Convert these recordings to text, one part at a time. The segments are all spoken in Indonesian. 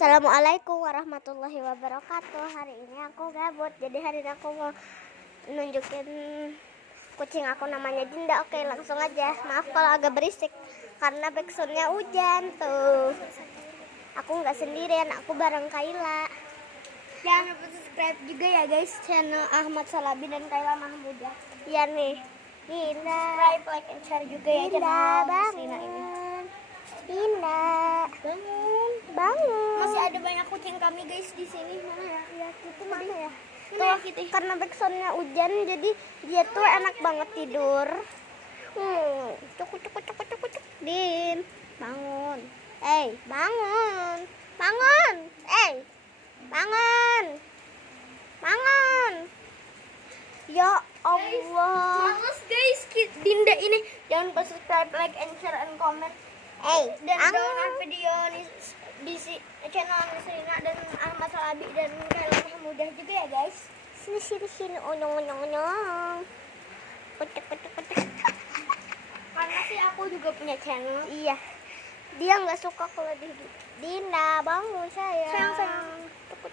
Assalamualaikum warahmatullahi wabarakatuh. Hari ini aku gabut, jadi hari ini aku mau nunjukin kucing aku namanya Dinda. Oke, langsung aja. Maaf kalau agak berisik karena backsoundnya hujan tuh. Aku nggak sendirian, aku bareng Kayla. Jangan lupa subscribe juga ya guys channel Ahmad Salabi dan Kayla Mahmuda. Iya nih, Dinda. Subscribe, like, and share juga ya channel Sina ini. Dinda, bangun. Masih ada banyak kucing kami guys di sini. Mana ya? Iya, itu mana ya? Tuh, karena backsoundnya hujan, jadi dia tuh enak banget tidur. Cuk. Din, bangun. Bangun. Bangun. Bangun. Bangun. Ya Allah. Males guys, Dinda ini jangan lupa subscribe, like, and share, and comment. Dan download video di channel Nisrina dan Ahmad Salabi dan Kayla Mahmudah juga ya guys. Sini. Onyong. Kucuk. Karena sih aku juga punya channel. Iya. Dia nggak suka kalau Dinda, bangun sayang.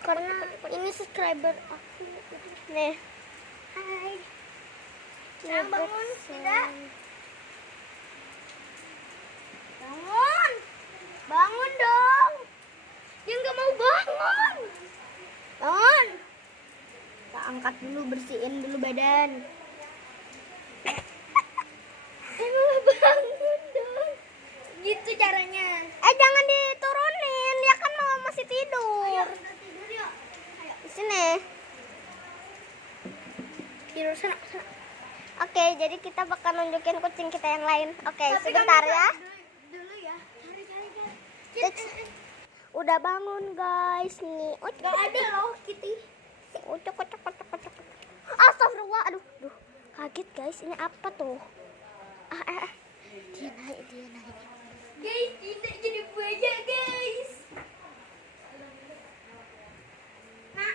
Karena ini subscriber aku. Nih. Hai. Sayang bangun, tidak? Bangun dong. Dia nggak mau bangun. Bangun. Kita angkat dulu, bersihin dulu badan. Malah bangun dong. Gitu caranya. Jangan diturunin, dia kan masih tidur. Ayo, kita tidur yuk. Ayo. Di sini. Tidur sana. Oke, jadi kita bakal nunjukin kucing kita yang lain. Oke, Tapi sebentar kami ya. Dulu ya. Cari. Udah bangun guys nih. Gak ada loh Kitty. Ucuk. Astagfirullah, aduh. Kaget guys, ini apa tuh? Dia naik. Guys, Dinda jadi buaya guys. Nah,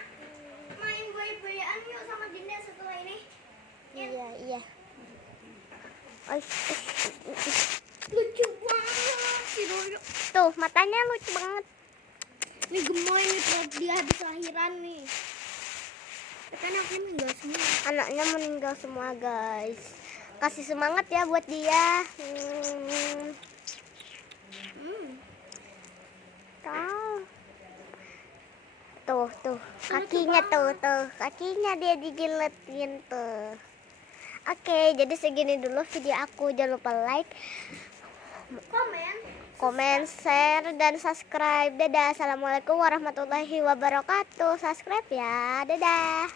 main buaya-buayaan yuk sama Dinda setelah ini. Iya. Lucu banget si Doyo. Tuh, matanya lucu banget. Ini gemoy nih, perut dia habis lahiran nih. Kan anaknya meninggal semua. Anaknya meninggal semua guys. Kasih semangat ya buat dia. Tuh, kakinya tuh, kakinya dia dijiletin tuh. Oke, jadi segini dulu video aku. Jangan lupa like, komen, share, dan subscribe. Dadah. Assalamualaikum warahmatullahi wabarakatuh. Subscribe ya. Dadah.